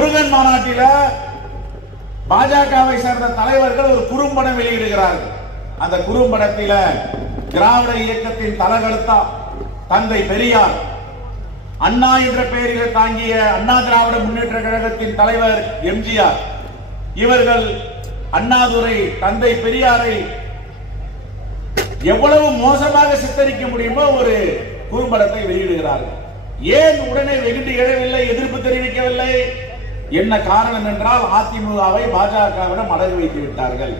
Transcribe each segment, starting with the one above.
முருகன் மாநாட்டில பாஜகவை சேர்ந்த தலைவர்கள் ஒரு குறும்படம் வெளியிடுகிறார்கள். அந்த குறும்படத்தில திராவிட இயக்கத்தின் தலகர்த்தா தந்தை பெரியார், அண்ணா என்ற பெயரில் தாங்கிய அண்ணா திராவிட முன்னேற்ற கழகத்தின் தலைவர் எம்ஜிஆர், இவர்கள் அண்ணாதுரை தந்தை பெரியாரை எவ்வளவு மோசமாக சித்தரிக்க முடியுமோ ஒரு குறும்படத்தை வெளியிடுகிறார்கள். ஏன் உடனே வெகுண்டு எழவில்லை, எதிர்ப்பு தெரிவிக்கவில்லை? என்ன காரணம் என்றால் அதிமுகவை பாஜகவிடம் அடகு வைத்து விட்டார்கள்.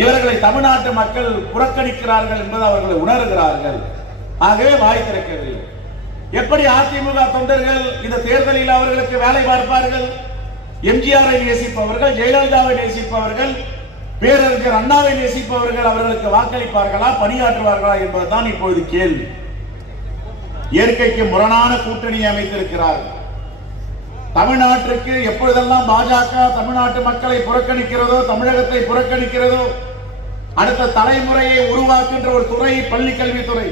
இவர்களை தமிழ்நாட்டு மக்கள் புறக்கணிக்கிறார்கள் என்பது அவர்களை உணர்கிறார்கள். ஆகவே வாய் திறக்கவில்லை. எப்படி அதிமுக தொண்டர்கள் இந்த தேர்தலில் அவர்களுக்கு வேலை பார்ப்பார்கள்? எம்ஜிஆரை நேசிப்பவர்கள், ஜெயலலிதாவை நேசிப்பவர்கள், பேரறிஞர் அண்ணாவை நேசிப்பவர்கள் அவர்களுக்கு வாக்களிப்பார்களா, பணியாற்றுவார்களா என்பதுதான் இப்பொழுது கேள்வி. இயற்கைக்கு முரணான கூட்டணியை அமைத்திருக்கிறார்கள். தமிழ்நாட்டிற்கு எப்பொழுதெல்லாம் பாஜக தமிழ்நாட்டு மக்களை புறக்கணிக்கிறதோ, தமிழகத்தை புறக்கணிக்கிறதோ, அடுத்த தலைமுறையை உருவாக்குகின்ற ஒரு துறை பள்ளிக்கல்வித்துறை.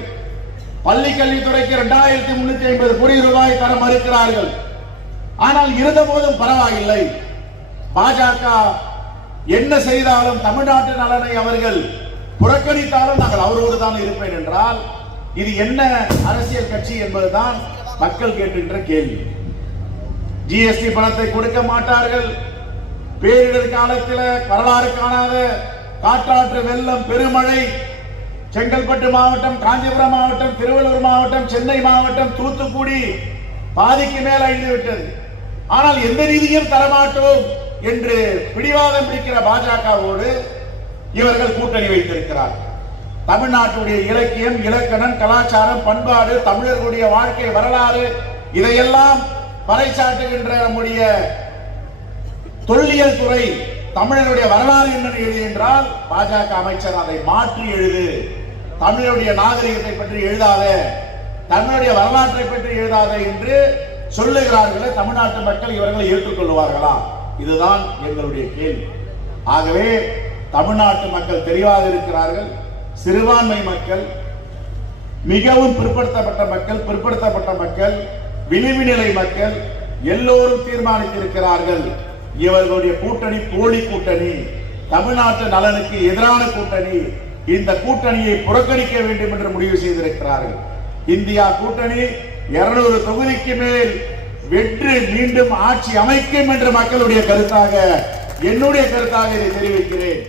பள்ளிக்கல்வித்துறைக்கு 2350 கோடி ரூபாய் தர மறுக்கிறார்கள். ஆனால் இருந்த போதும் பரவாயில்லை, பாஜக என்ன செய்தாலும் தமிழ்நாட்டு நலனை அவர்கள் புறக்கணித்தாலும் நாங்கள் அவரோடு தான் இருப்பேன் என்றால் இது என்ன அரசியல் கட்சி என்பதுதான் மக்கள் கேட்கின்ற கேள்வி. ஜிஎஸ்டி பணத்தை கொடுக்க மாட்டார்கள். பேரிடர் காலத்தில் வரலாறு காணாத காற்றாற்று வெள்ளம், பெருமழை, செங்கல்பட்டு மாவட்டம், காஞ்சிபுரம் மாவட்டம், திருவள்ளூர் மாவட்டம், சென்னை மாவட்டம், தூத்துக்குடி பாதிக்கு மேல் அழிந்து விட்டது. ஆனால் எந்த நிதியும் தரமாட்டோம் என்று பிடிவாதம் பிடிக்கிற பாஜகவோடு இவர்கள் கூட்டணி வைத்திருக்கிறார். தமிழ்நாட்டுடைய இலக்கியம், இலக்கணம், கலாச்சாரம், பண்பாடு, தமிழர்களுடைய வாழ்க்கை வரலாறு இதையெல்லாம் பறைசாட்டுகின்ற நம்முடைய தொல்லியல் துறை தமிழனுடைய வரலாறு என்ன எழுது என்றால் பாஜக அமைச்சர் அதை மாற்றி எழுது, தமிழுடைய நாகரிகத்தை பற்றி எழுதாத, தமிழுடைய வரலாற்றை பற்றி எழுதாத என்று சொல்லுகிறார்களே. தமிழ்நாட்டு மக்கள் இவர்களை ஏற்றுக்கொள்வார்களா? இதுதான் எங்களுடைய கேள்வி. ஆகவே தமிழ்நாட்டு மக்கள் தெளிவாக இருக்கிறார்கள். சிறுபான்மை மக்கள், மிகவும் பிற்படுத்தப்பட்ட மக்கள், விளிம்பு நிலை மக்கள் எல்லோரும் தீர்மானித்திருக்கிறார்கள். இவர்களுடைய கூட்டணி போலி கூட்டணி, தமிழ்நாட்டு நலனுக்கு எதிரான கூட்டணி. இந்த கூட்டணியை புறக்கணிக்க வேண்டும் என்று முடிவு செய்திருக்கிறார்கள். இந்தியா கூட்டணி 200 தொகுதிக்கு மேல் வென்று மீண்டும் ஆட்சி அமைக்கும் என்று மக்களுடைய கருத்தாக, என்னுடைய கருத்தாக இதை தெரிவிக்கிறேன்.